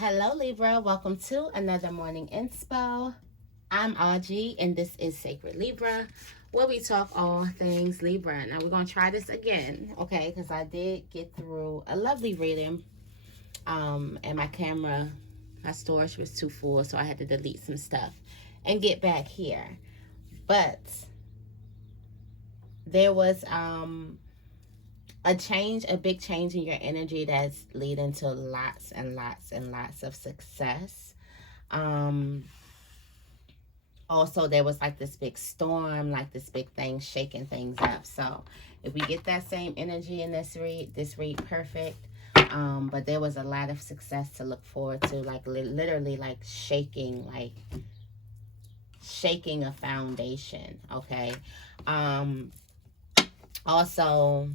Hello Libra, welcome to another morning inspo. I'm Auji and this is Sacred Libra, where we talk all things Libra. Now we're going to try this again, okay, because I did get through a lovely reading and my storage was too full, so I had to delete some stuff and get back here. But there was a big change in your energy that's leading to lots and lots and lots of success. Also, there was like this big storm, like this big thing shaking things up. So if we get that same energy in this read perfect. But there was a lot of success to look forward to, like literally like shaking a foundation. Okay. Also,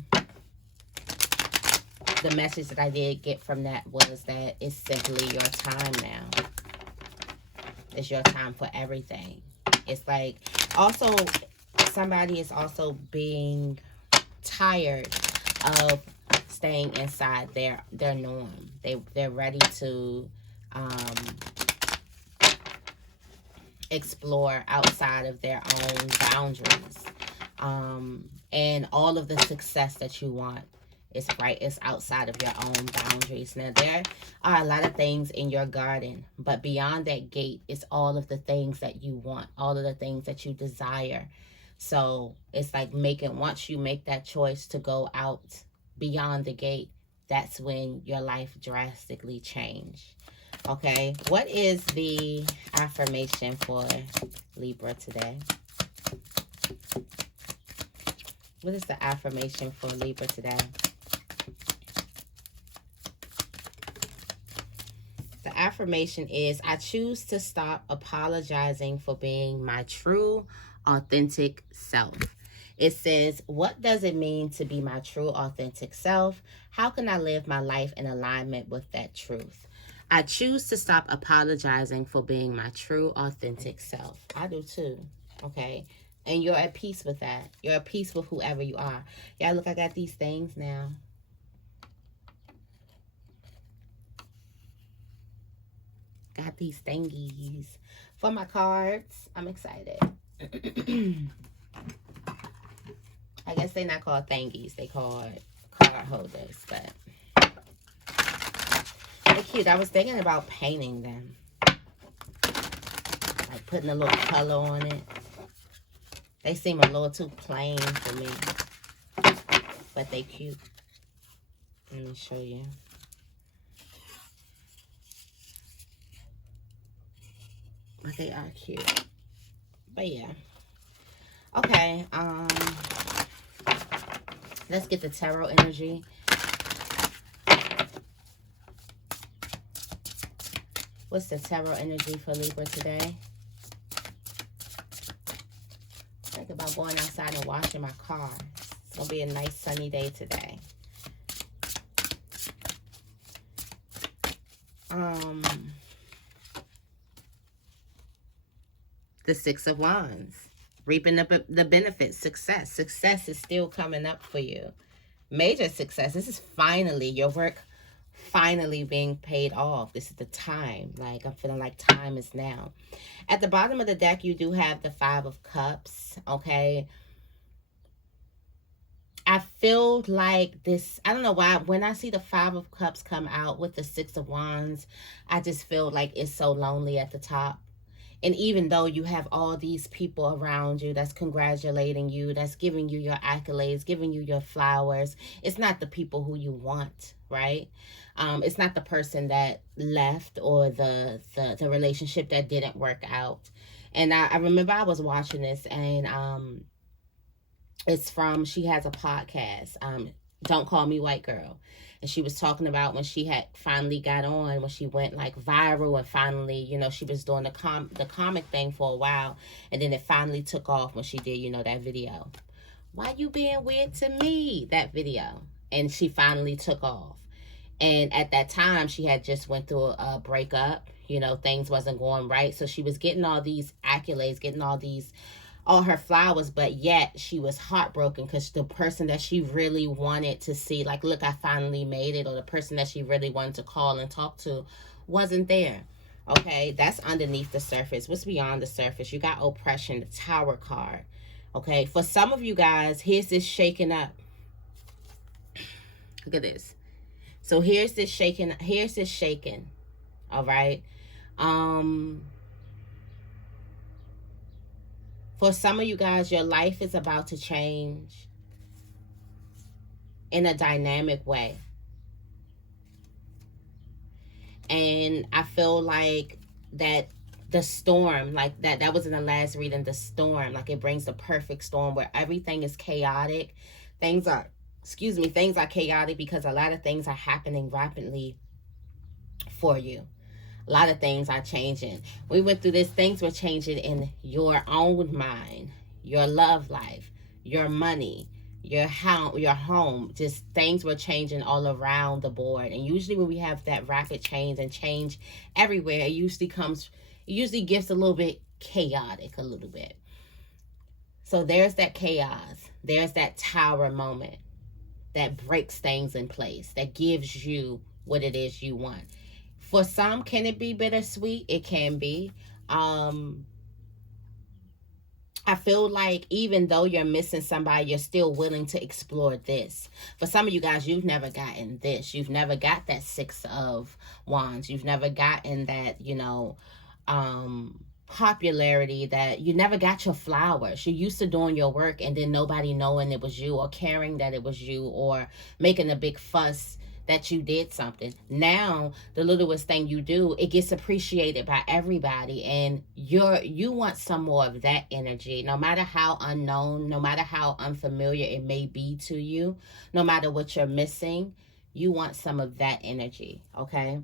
the message that I did get from that was that it's simply your time now. It's your time for everything. It's like, also, somebody is also being tired of staying inside their norm. They're ready to explore outside of their own boundaries. And all of the success that you want is outside of your own boundaries. Now, there are a lot of things in your garden, but beyond that gate is all of the things that you want, all of the things that you desire. So it's like once you make that choice to go out beyond the gate, that's when your life drastically change. Okay, what is the affirmation for Libra today? What is the affirmation for Libra today? The affirmation is, I choose to stop apologizing for being my true, authentic self. It says, what does it mean to be my true, authentic self? How can I live my life in alignment with that truth? I choose to stop apologizing for being my true, authentic self. I do too, okay? And you're at peace with that. You're at peace with whoever you are. Yeah, look, I got these things now. Got these thingies for my cards. I'm excited. I guess they're not called thingies. They called card holders, but they're cute. I was thinking about painting them. Like putting a little color on it. They seem a little too plain for me, but they cute. Let me show you. But they are cute. But yeah. Okay, let's get the tarot energy. What's the tarot energy for Libra today? Think about going outside and washing my car. It's gonna be a nice sunny day today. The Six of Wands. Reaping the benefits. Success. Success is still coming up for you. Major success. This is finally your work finally being paid off. This is the time. Like, I'm feeling like time is now. At the bottom of the deck, you do have the Five of Cups. Okay. I feel like this, I don't know why, when I see the Five of Cups come out with the Six of Wands, I just feel like it's so lonely at the top. And even though you have all these people around you that's congratulating you, that's giving you your accolades, giving you your flowers, it's not the people who you want, right? It's not the person that left or the relationship that didn't work out. And I remember I was watching this, and it's from, she has a podcast, Don't Call Me White Girl. And she was talking about when she had finally got on, when she went like viral, and finally, you know, she was doing the comic thing for a while, and then it finally took off when she did, you know, that video. Why you being weird to me? That video. And she finally took off. And at that time, she had just went through a breakup. You know, things wasn't going right. So she was getting all these accolades, getting all her flowers, but yet she was heartbroken because the person that she really wanted to see, like, look, I finally made it, or the person that she really wanted to call and talk to wasn't there. Okay, that's underneath the surface. What's beyond the surface? You got oppression, the Tower card. Okay, for some of you guys, here's this shaking up. Look at this. So here's this shaking. Here's this shaking. All right. For some of you guys, your life is about to change in a dynamic way. And I feel like that the storm, like that was in the last reading, the storm, like it brings the perfect storm where everything is chaotic. Things are chaotic because a lot of things are happening rapidly for you. A lot of things are changing. We went through this. Things were changing in your own mind, your love life, your money, your home. Just things were changing all around the board. And usually when we have that rapid change and change everywhere, it usually gets a little bit chaotic, a little bit. So there's that chaos. There's that tower moment that breaks things in place, that gives you what it is you want. For some, can it be bittersweet? It can be. I feel like even though you're missing somebody, you're still willing to explore this. For some of you guys, you've never gotten this. You've never got that Six of Wands. You've never gotten that, popularity, that you never got your flowers. You're used to doing your work and then nobody knowing it was you, or caring that it was you, or making a big fuss that you did something. Now the littlest thing you do, it gets appreciated by everybody, and you want some more of that energy. No matter how unknown, no matter how unfamiliar it may be to you, no matter what you're missing, you want some of that energy. Okay.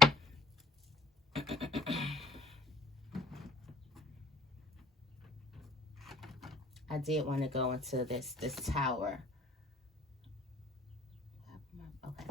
I did want to go into this tower. Okay.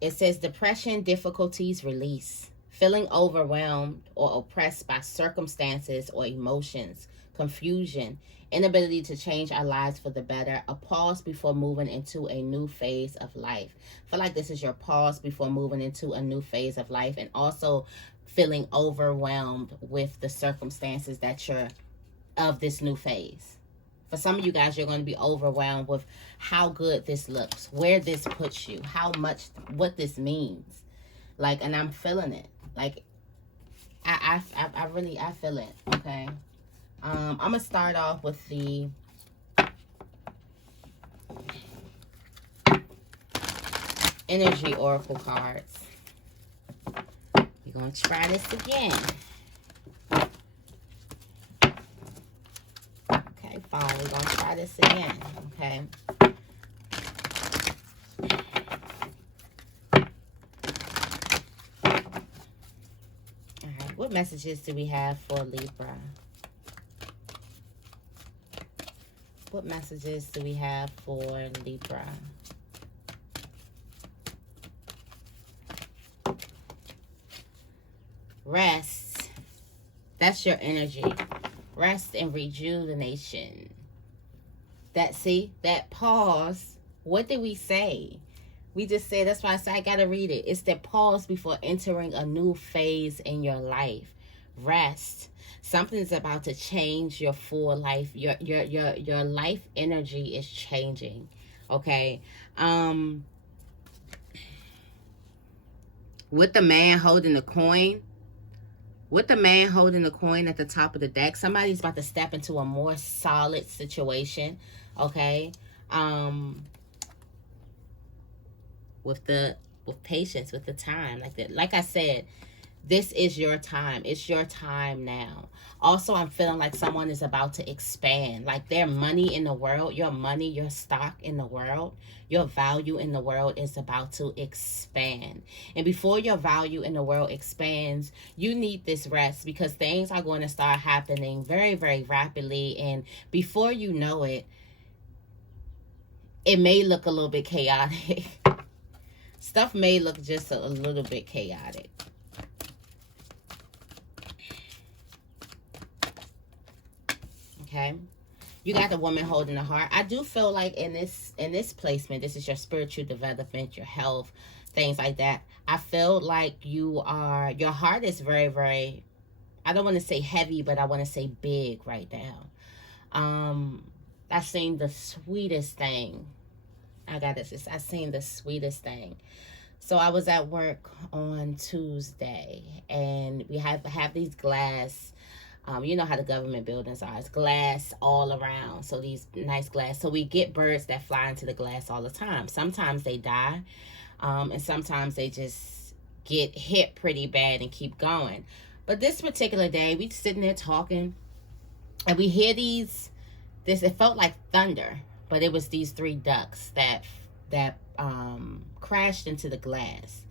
It says depression, difficulties, release, feeling overwhelmed or oppressed by circumstances or emotions, confusion, inability to change our lives for the better, a pause before moving into a new phase of life. I feel like this is your pause before moving into a new phase of life, and also feeling overwhelmed with the circumstances that you're of this new phase. For some of you guys, you're going to be overwhelmed with how good this looks, where this puts you, how much, what this means. Like, and I'm feeling it. Like, I really feel it. Okay. I'm going to start off with the energy oracle cards. We're going to try this again. Fine, we're going to try this again, okay? Alright, what messages do we have for Libra? What messages do we have for Libra? Rest. That's your energy. Rest and rejuvenation. That pause. What did we say? We just said, that's why I said I gotta read it. It's that pause before entering a new phase in your life. Rest. Something's about to change your full life. Your life energy is changing. Okay. With the man holding the coin. With the man holding the coin at the top of the deck, somebody's about to step into a more solid situation, okay? With patience, with the time, like that. Like I said, this is your time. It's your time now. Also, I'm feeling like someone is about to expand. Like their money in the world, your money, your stock in the world, your value in the world is about to expand. And before your value in the world expands, you need this rest, because things are going to start happening very, very rapidly. And before you know it, it may look a little bit chaotic. Stuff may look just a little bit chaotic. Okay. You got the woman holding the heart. I do feel like in this placement, this is your spiritual development, your health, things like that. I feel like your heart is very, very, I don't want to say heavy, but I want to say big right now. I seen the sweetest thing. I seen the sweetest thing. So I was at work on Tuesday, and we have these glass. You know how the government buildings are. It's glass all around. So these nice glass. So we get birds that fly into the glass all the time. Sometimes they die, and sometimes they just get hit pretty bad and keep going. But this particular day, we sitting there talking, and we hear it felt like thunder, but it was these three ducks that crashed into the glass.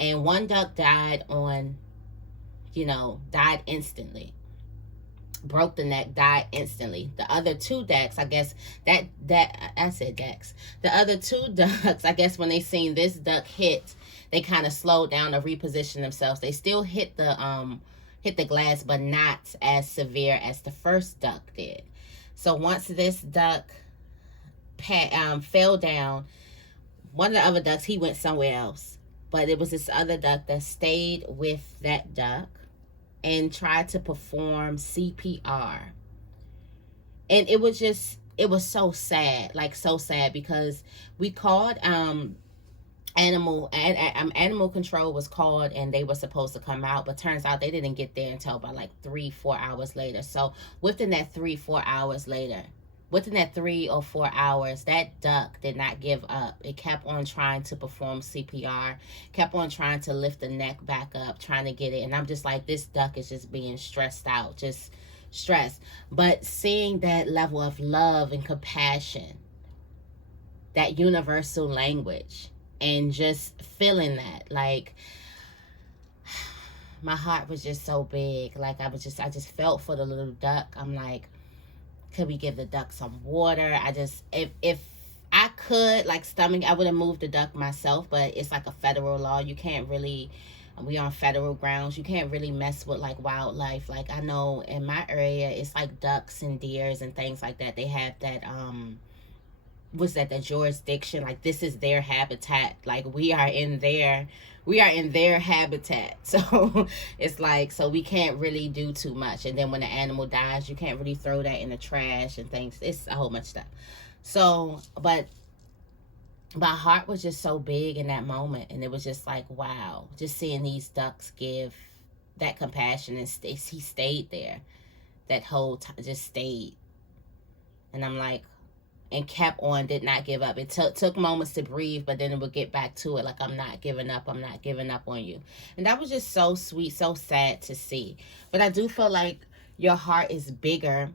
And one duck died died instantly. Broke the neck, died instantly. The other two ducks, I guess I said ducks. The other two ducks, I guess when they seen this duck hit, they kind of slowed down or repositioned themselves. They still hit the glass, but not as severe as the first duck did. So once this duck fell down, one of the other ducks, he went somewhere else. But it was this other duck that stayed with that duck and tried to perform CPR. And it was so sad, like so sad, because we called animal control was called, and they were supposed to come out, but turns out they didn't get there until about like 3-4 hours later. So within that 3-4 hours later, within that 3 or 4 hours, that duck did not give up. It kept on trying to perform CPR, kept on trying to lift the neck back up, trying to get it. And I'm just like, this duck is just being stressed out, just stressed. But seeing that level of love and compassion, that universal language, and just feeling that, like, my heart was just so big. Like, I just felt for the little duck. I'm like, could we give the duck some water? If I could, like, stomach, I would have moved the duck myself, but it's like a federal law. You can't really, we on federal grounds. You can't really mess with, like, wildlife. Like, I know in my area, it's like ducks and deers and things like that. They have that, the jurisdiction. Like, this is their habitat. Like, we are in their habitat. So it's like, so we can't really do too much. And then when the animal dies, you can't really throw that in the trash and things. It's a whole bunch of stuff. So, but my heart was just so big in that moment, and it was just like, wow, just seeing these ducks give that compassion, and he stayed there that whole time, just stayed. And I'm like, and kept on, did not give up. It took moments to breathe, but then it would get back to it, like, I'm not giving up on you. And that was just so sweet, so sad to see. But I do feel like your heart is bigger,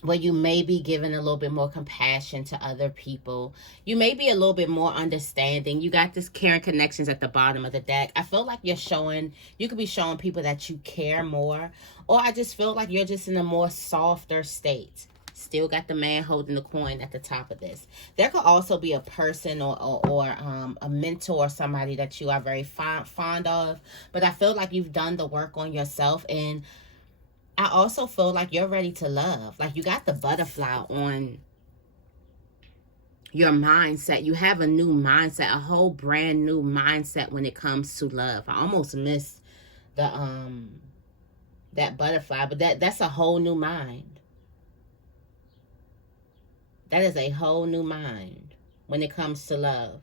where you may be giving a little bit more compassion to other people. You may be a little bit more understanding. You got this caring connections at the bottom of the deck. I feel like you could be showing people that you care more, or I just feel like you're just in a more softer state. Still got the man holding the coin at the top of this. There could also be a person or a mentor, somebody that you are very fond of. But I feel like you've done the work on yourself. And I also feel like you're ready to love. Like, you got the butterfly on your mindset. You have a new mindset, a whole brand new mindset when it comes to love. I almost missed the that butterfly, but that's a whole new mind. That is a whole new mind when it comes to love.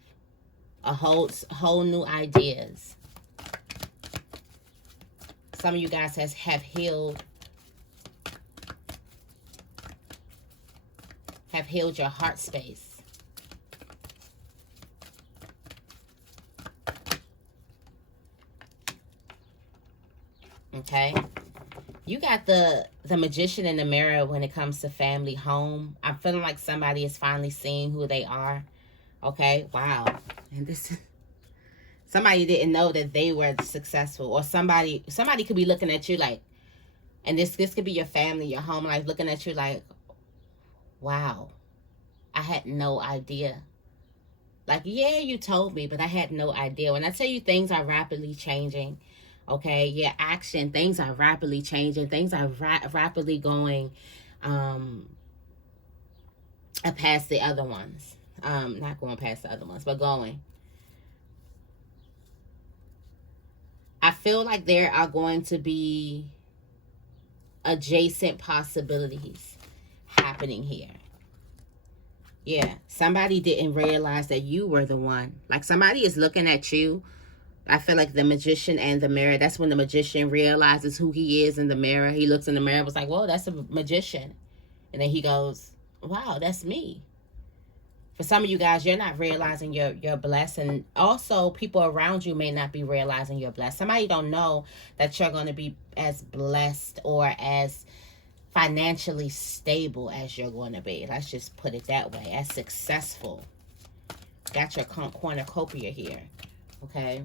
A whole new ideas. Some of you guys have healed your heart space. Okay? You got the magician in the mirror when it comes to family, home. I'm feeling like somebody is finally seeing who they are. Okay? Wow. And somebody didn't know that they were successful. Or somebody could be looking at you like, and this could be your family, your home life, looking at you like, wow, I had no idea. Like, yeah, you told me, but I had no idea. When I tell you things are rapidly changing, Okay, your action, things are rapidly changing. Things are rapidly going past the other ones. Not going past the other ones, but going. I feel like there are going to be adjacent possibilities happening here. Yeah, somebody didn't realize that you were the one. Like somebody is looking at you. I feel like the magician and the mirror, that's when the magician realizes who he is in the mirror. He looks in the mirror and was like, whoa, that's a magician. And then he goes, wow, that's me. For some of you guys, you're not realizing you're blessed. And also, people around you may not be realizing you're blessed. Somebody don't know that you're going to be as blessed or as financially stable as you're going to be. Let's just put it that way. As successful. Got your cornucopia here. Okay.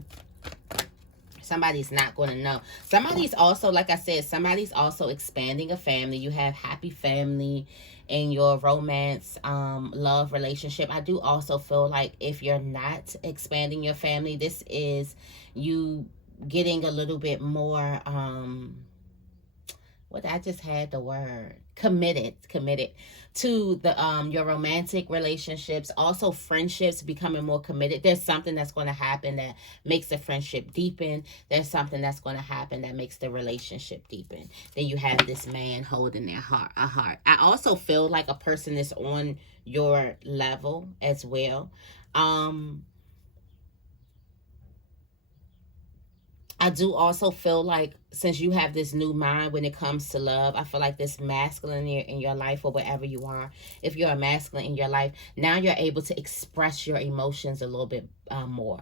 Somebody's not going to know. Somebody's also, like I said, somebody's also expanding a family. You have happy family in your romance, love relationship. I do also feel like if you're not expanding your family, this is you getting a little bit more, what I just had the word committed to the your romantic relationships, also friendships, becoming more committed. There's something that's going to happen that makes the friendship deepen. There's something that's going to happen that makes the relationship deepen. Then you have this man holding their heart, a heart. I also feel like a person is on your level as well. I do also feel like since you have this new mind when it comes to love, I feel like this masculine in your life or wherever you are, if you're a masculine in your life, now you're able to express your emotions a little bit more.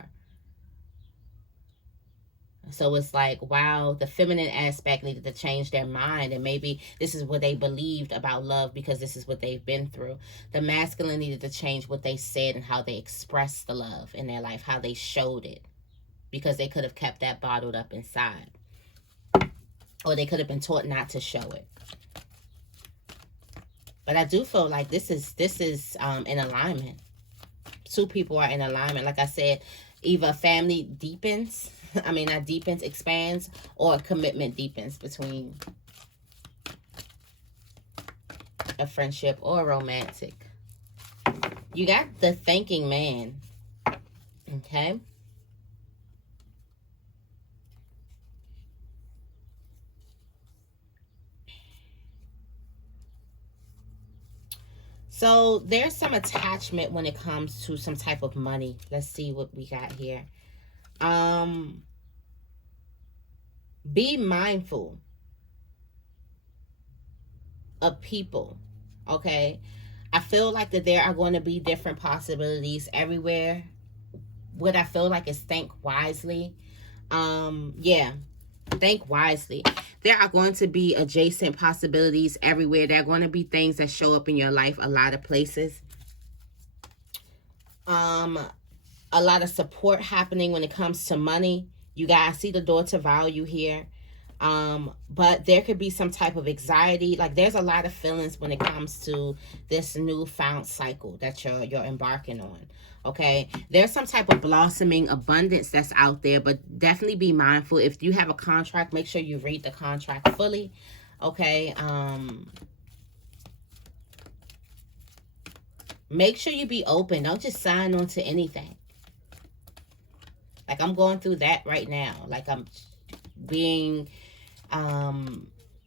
So it's like, wow, the feminine aspect needed to change their mind. And maybe this is what they believed about love because this is what they've been through. The masculine needed to change what they said and how they expressed the love in their life, how they showed it. Because they could have kept that bottled up inside. Or they could have been taught not to show it. But I do feel like this is in alignment. Two people are in alignment. Like I said, either family deepens, not deepens, expands, or commitment deepens between a friendship or a romantic. You got the thinking man. Okay. So there's some attachment when it comes to some type of money. Let's see what we got here. Be mindful of people. Okay. I feel like that there are going to be different possibilities everywhere. What I feel like is think wisely. Yeah. Think wisely. There are going to be adjacent possibilities everywhere. There are going to be things that show up in your life a lot of places. A lot of support happening when it comes to money. You guys see the door to value here. But there could be some type of anxiety. Like there's a lot of feelings when it comes to this newfound cycle that you're embarking on. Okay, there's some type of blossoming abundance that's out there, but definitely be mindful. If you have a contract, make sure you read the contract fully. Okay, make sure you be open. Don't just sign on to anything. Like I'm going through that right now. Like I'm being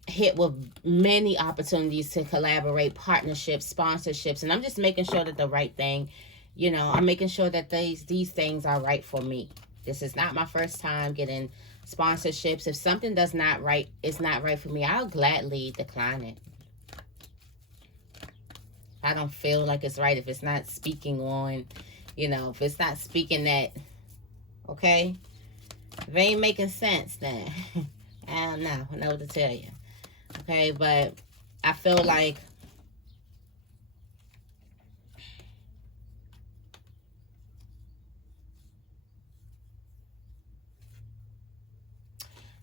hit with many opportunities to collaborate, partnerships, sponsorships, and I'm just making sure that the right thing, I'm making sure that these things are right for me. This is not my first time getting sponsorships. If something is not right for me, I'll gladly decline it. I don't feel like it's right if it's not speaking on, if it's not speaking that, okay? If it ain't making sense, then I don't know. I know what to tell you. Okay, but I feel like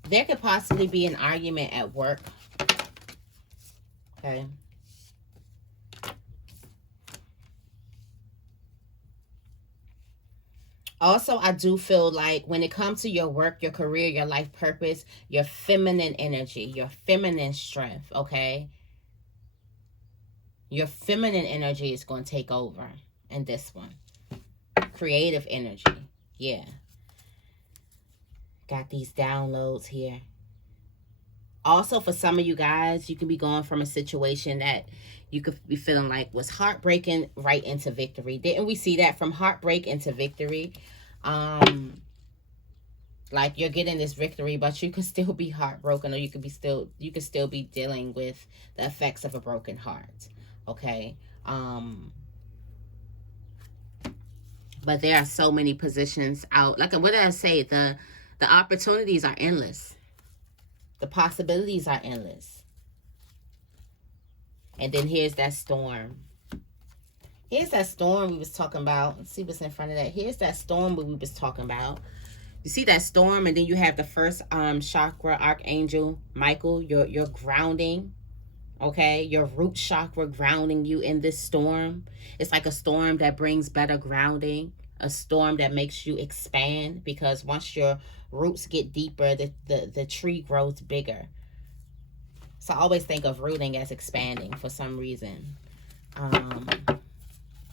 there could possibly be an argument at work. Okay. Also, I do feel like when it comes to your work, your career, your life purpose, your feminine energy, your feminine strength, okay? Your feminine energy is going to take over in this one. Creative energy. Yeah. Got these downloads here. Also, for some of you guys, you can be going from a situation that you could be feeling like was heartbreaking right into victory. Didn't we see that? From heartbreak into victory. Like you're getting this victory, but you could still be heartbroken, or you could still be dealing with the effects of a broken heart. Okay. But there are so many positions out. Like, what did I say? The opportunities are endless. The possibilities are endless. And then here's that storm. Here's that storm we was talking about. Let's see what's in front of that. Here's that storm we was talking about. You see that storm, and then you have the first chakra, Archangel Michael, your grounding. Okay, your root chakra grounding you in this storm. It's like a storm that brings better grounding, a storm that makes you expand, because once your roots get deeper, the tree grows bigger. So I always think of rooting as expanding for some reason.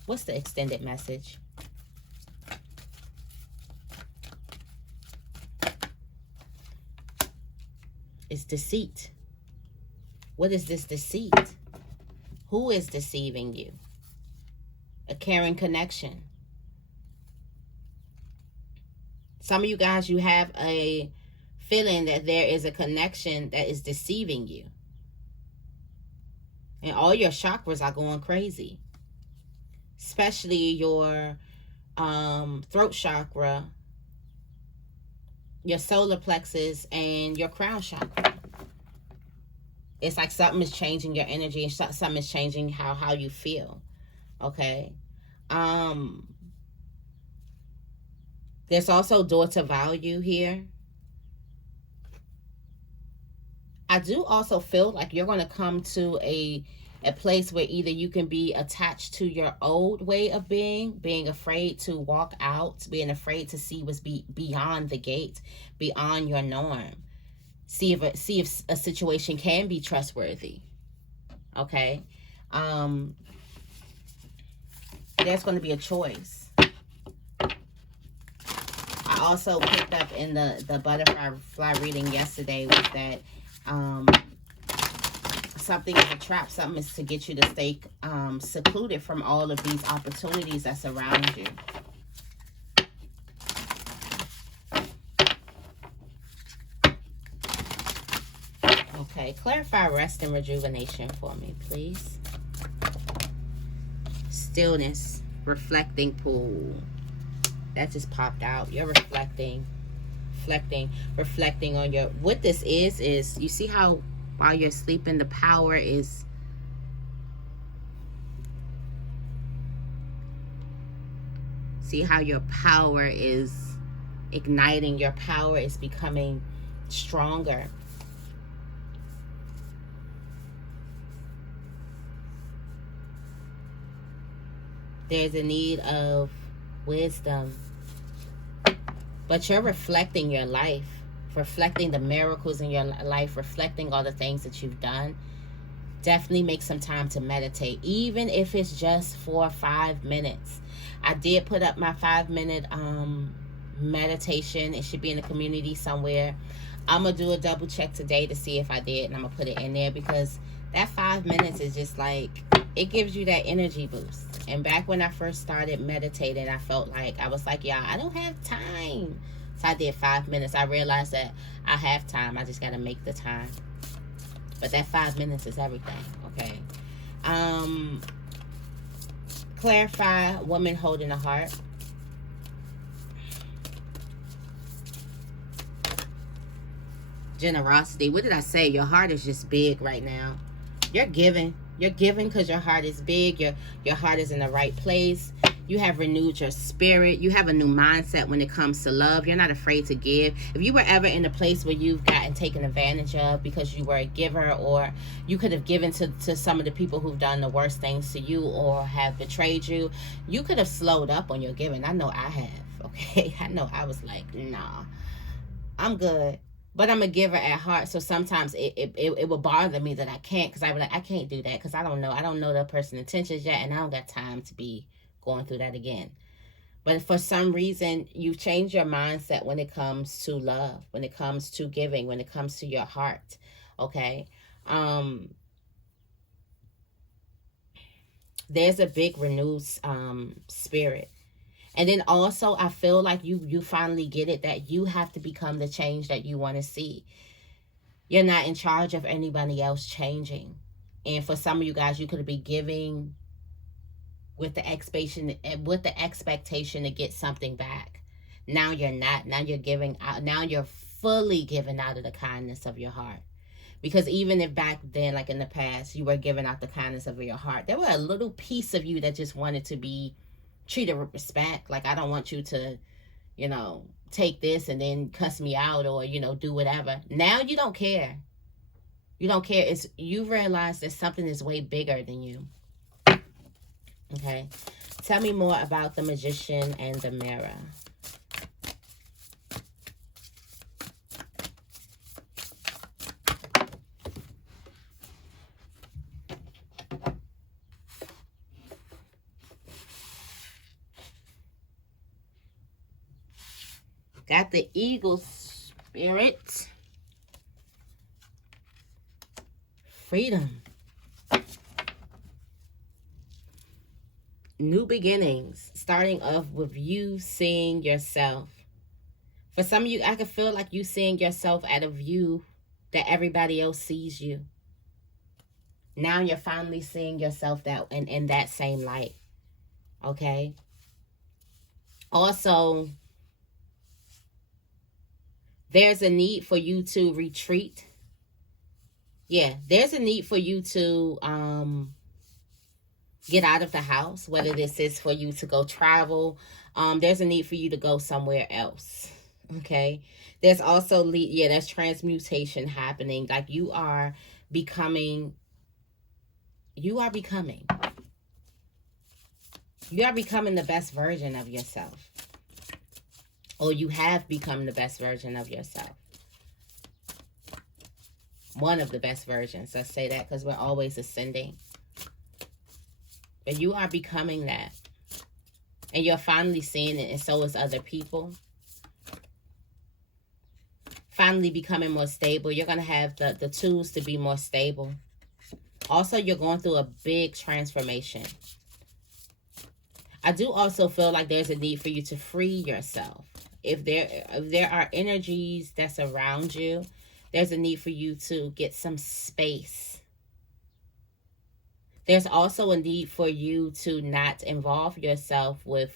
What's the extended message? It's deceit. What is this deceit? Who is deceiving you? A caring connection. Some of you guys, you have a feeling that there is a connection that is deceiving you. And all your chakras are going crazy. Especially your throat chakra, your solar plexus, and your crown chakra. It's like something is changing your energy, and something is changing how you feel. Okay. There's also daughter value here. I do also feel like you're going to come to a place where either you can be attached to your old way of being afraid to walk out, being afraid to see what's beyond the gate, beyond your norm. See if a situation can be trustworthy. Okay. There's going to be a choice. I also picked up in the butterfly reading yesterday was that something is a trap. Something is to get you to stay secluded from all of these opportunities that surround you. Okay, clarify rest and rejuvenation for me, please. Stillness, reflecting pool. That just popped out. You're reflecting on your, what this is you see how while you're sleeping, the power is, see how your power is igniting, your power is becoming stronger. There's a need of wisdom. But you're reflecting your life, reflecting the miracles in your life, reflecting all the things that you've done. Definitely make some time to meditate, even if it's just for 5 minutes. I did put up my 5-minute meditation. It should be in the community somewhere. I'm going to do a double check today to see if I did, and I'm going to put it in there, because that 5 minutes is just like, it gives you that energy boost. And back when I first started meditating, I felt like, I was like, y'all, I don't have time. So I did 5 minutes. I realized that I have time. I just got to make the time. But that 5 minutes is everything, okay? Clarify woman holding a heart. Generosity. What did I say? Your heart is just big right now. You're giving. You're giving because your heart is big. Your heart is in the right place. You have renewed your spirit. You have a new mindset when it comes to love. You're not afraid to give. If you were ever in a place where you've gotten taken advantage of because you were a giver, or you could have given to some of the people who've done the worst things to you or have betrayed you, you could have slowed up on your giving. I know I have. Okay, I know I was like, nah, I'm good. But I'm a giver at heart, so sometimes it will bother me that I can't, because I be like, I can't do that because I don't know the person's intentions yet, and I don't got time to be going through that again. But for some reason, you change your mindset when it comes to love, when it comes to giving, when it comes to your heart. Okay, there's a big renewed spirit. And then also, I feel like you finally get it that you have to become the change that you want to see. You're not in charge of anybody else changing. And for some of you guys, you could be giving with the expectation to get something back. Now you're not. Now you're giving out. Now you're fully giving out of the kindness of your heart. Because even if back then, like in the past, you were giving out the kindness of your heart, there were a little piece of you that just wanted to be treated with respect. Like, I don't want you to, take this and then cuss me out, or, do whatever. Now you don't care. You don't care. You realize that something is way bigger than you. Okay. Tell me more about the Magician and the Mirror. Got the Eagle Spirit. Freedom. New beginnings. Starting off with you seeing yourself. For some of you, I can feel like you seeing yourself at a view that everybody else sees you. Now you're finally seeing yourself in that same light. Okay? Also, there's a need for you to retreat. Yeah, there's a need for you to get out of the house, whether this is for you to go travel. There's a need for you to go somewhere else. Okay? There's also, there's transmutation happening. Like, you are becoming the best version of yourself. Or you have become the best version of yourself. One of the best versions. Let's say that, because we're always ascending. But you are becoming that. And you're finally seeing it, and so is other people. Finally becoming more stable. You're going to have the tools to be more stable. Also, you're going through a big transformation. I do also feel like there's a need for you to free yourself. If there are energies that's around you, there's a need for you to get some space. There's also a need for you to not involve yourself with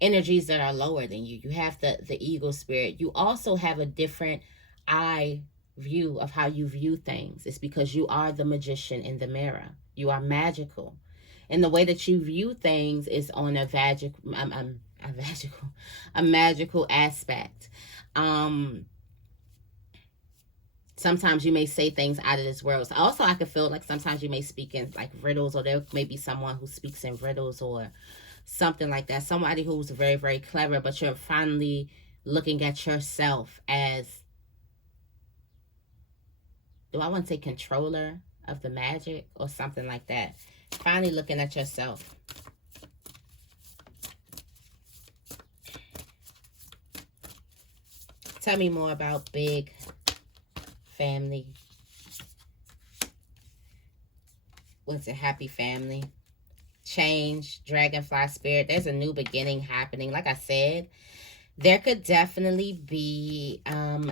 energies that are lower than you. You have the eagle spirit. You also have a different eye view of how you view things. It's because you are the magician in the mirror. You are magical. And the way that you view things is on a magical aspect. Sometimes you may say things out of this world. Also, I could feel like sometimes you may speak in like riddles, or there may be someone who speaks in riddles or something like that. Somebody who's very, very clever, but you're finally looking at yourself as, do I want to say controller of the magic or something like that? Finally looking at yourself. Tell me more about big family. What's it? Happy family. Change. Dragonfly spirit. There's a new beginning happening. Like I said, there could definitely be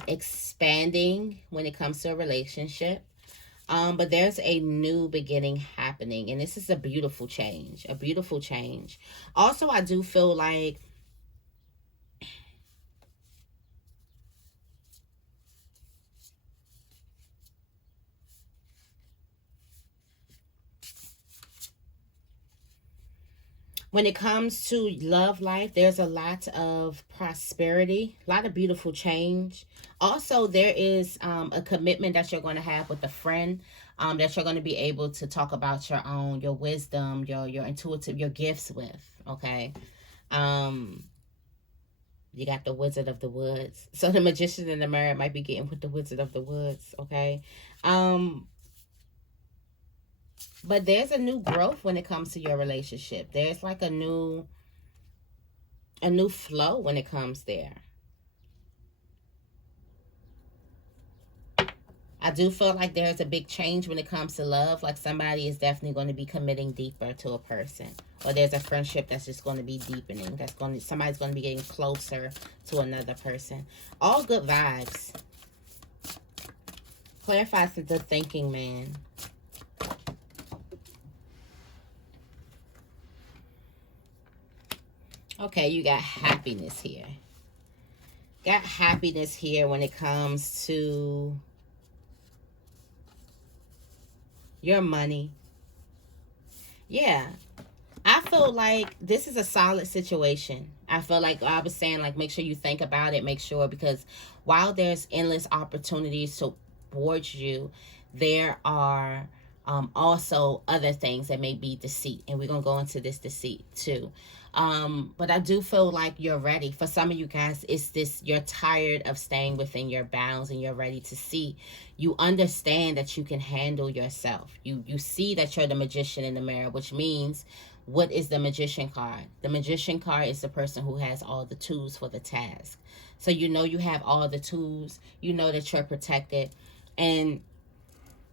expanding when it comes to a relationship. But there's a new beginning happening. And this is a beautiful change. A beautiful change. Also, I do feel like when it comes to love life, there's a lot of prosperity, a lot of beautiful change. Also, there is a commitment that you're going to have with a friend, that you're going to be able to talk about your wisdom, your intuitive, your gifts with, okay? You got the Wizard of the Woods. So the Magician in the Mirror might be getting with the Wizard of the Woods, okay? But there's a new growth when it comes to your relationship. There's like a new flow when it comes there. I do feel like there's a big change when it comes to love. Like somebody is definitely going to be committing deeper to a person. Or there's a friendship that's just going to be deepening. Somebody's going to be getting closer to another person. All good vibes. Clarify for the thinking man. Okay, you got happiness here. Got happiness here when it comes to your money. Yeah. I feel like this is a solid situation. I feel like I was saying, like, make sure you think about it. Make sure, because while there's endless opportunities towards you, there are also other things that may be deceit. And we're going to go into this deceit too. But I do feel like you're ready. For some of you guys, it's this, you're tired of staying within your bounds and you're ready to see. You understand that you can handle yourself. You see that you're the magician in the mirror, which means, what is the magician card? The magician card is the person who has all the tools for the task. So you know you have all the tools. You know that you're protected. And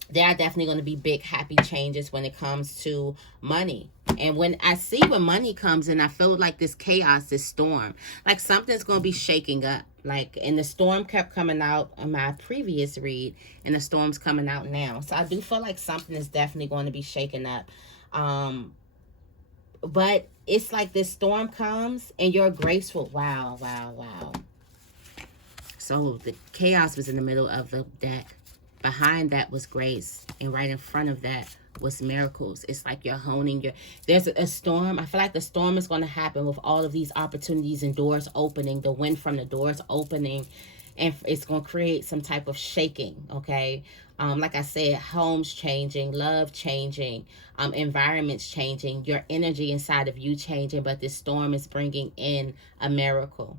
there are definitely going to be big happy changes when it comes to money. And when money comes in, I feel like this chaos, this storm, like something's going to be shaking up. Like, and the storm kept coming out in my previous read, and the storm's coming out now. So I do feel like something is definitely going to be shaken up. But it's like this storm comes and you're graceful. Wow, wow, wow. So the chaos was in the middle of the deck. Behind that was grace. And right in front of that was miracles. It's like you're honing there's a storm. I feel like the storm is going to happen with all of these opportunities and doors opening. The wind from the doors opening. And it's going to create some type of shaking, okay? Like I said, homes changing, love changing, environments changing, your energy inside of you changing, but this storm is bringing in a miracle.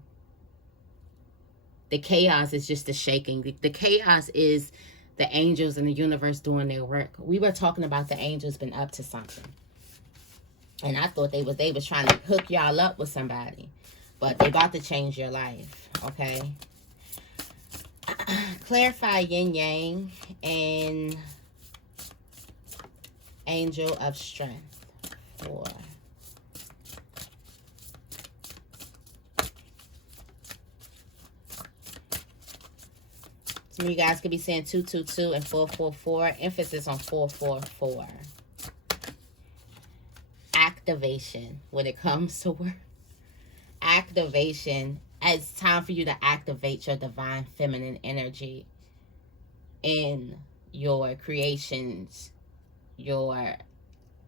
The chaos is just the shaking. The chaos is the angels in the universe doing their work. We were talking about the angels been up to something. And I thought they was trying to hook y'all up with somebody. But they about to change your life, okay? Clarify yin yang and angel of strength. 4. Some of you guys could be saying 222 and 444. Emphasis on 444. Activation when it comes to work. Activation. It's time for you to activate your divine feminine energy in your creations, your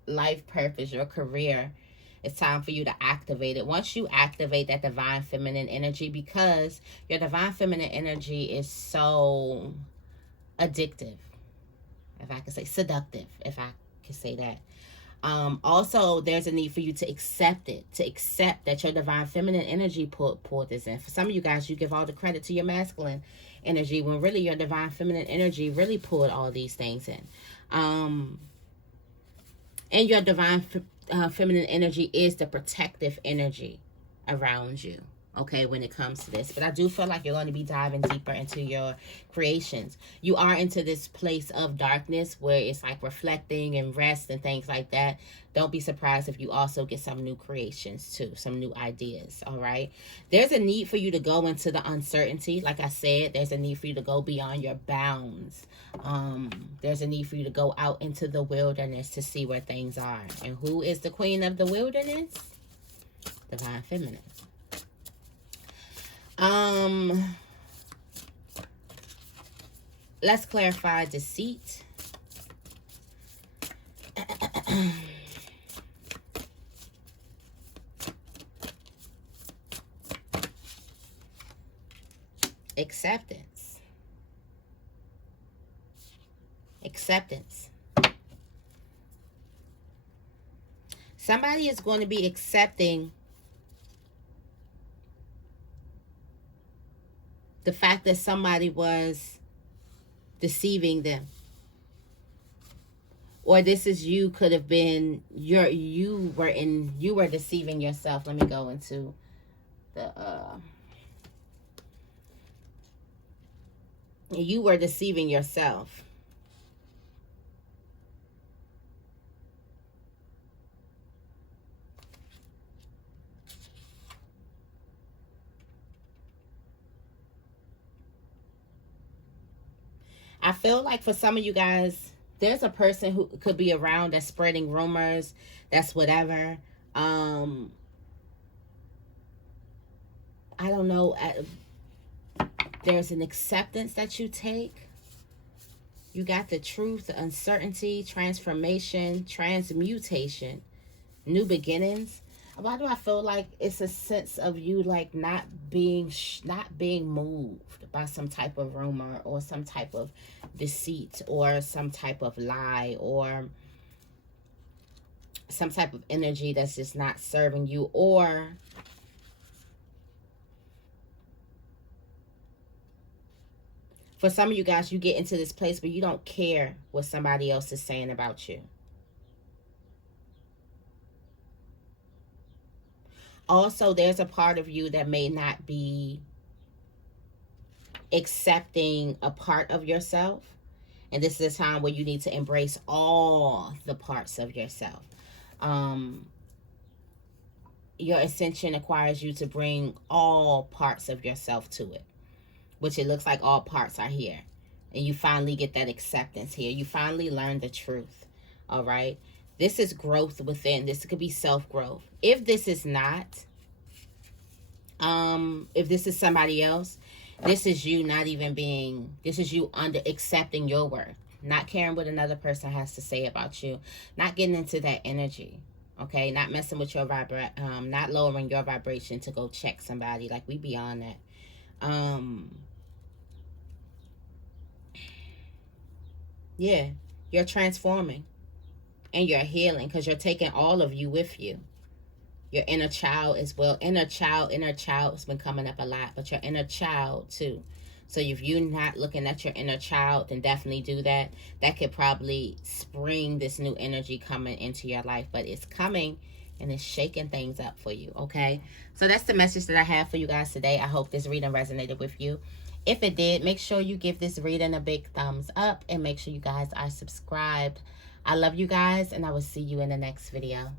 life purpose, your career. It's time for you to activate it. Once you activate that divine feminine energy, because your divine feminine energy is so addictive, if I could say, seductive, if I could say that. Also, there's a need for you to accept it, to accept that your divine feminine energy pulled this in. For some of you guys, you give all the credit to your masculine energy, when really your divine feminine energy really pulled all these things in. And your divine feminine energy is the protective energy around you, okay, when it comes to this. But I do feel like you're going to be diving deeper into your creations. You are into this place of darkness where it's like reflecting and rest and things like that. Don't be surprised if you also get some new creations too, some new ideas, all right? There's a need for you to go into the uncertainty. Like I said, there's a need for you to go beyond your bounds. There's a need for you to go out into the wilderness to see where things are. And who is the queen of the wilderness? Divine feminine. Let's clarify deceit. Acceptance. Acceptance. Somebody is going to be accepting The fact that somebody was deceiving them. Or this is you, could have been you were deceiving yourself. Let me go into the you were deceiving yourself. I feel like for some of you guys, there's a person who could be around that's spreading rumors, that's whatever. I don't know. There's an acceptance that you take. You got the truth, the uncertainty, transformation, transmutation, new beginnings. Why do I feel like it's a sense of you like not being moved by some type of rumor or some type of deceit or some type of lie or some type of energy that's just not serving you? Or for some of you guys, you get into this place where you don't care what somebody else is saying about you. Also, there's a part of you that may not be accepting a part of yourself. And this is a time where you need to embrace all the parts of yourself. Your ascension requires you to bring all parts of yourself to it, which it looks like all parts are here. And you finally get that acceptance here. You finally learn the truth. All right. This is growth within. This could be self-growth. If this is not, if this is somebody else, this is you not even being, this is you under accepting your worth, not caring what another person has to say about you, not getting into that energy, okay, not messing with your not lowering your vibration to go check somebody. Like, we beyond that. Yeah, you're transforming and you're healing because you're taking all of you with you. Your inner child as well. Inner child has been coming up a lot, but your inner child too. So if you're not looking at your inner child, then definitely do that. That could probably spring this new energy coming into your life, but it's coming and it's shaking things up for you, okay? So that's the message that I have for you guys today. I hope this reading resonated with you. If it did, make sure you give this reading a big thumbs up and make sure you guys are subscribed. I love you guys, and I will see you in the next video.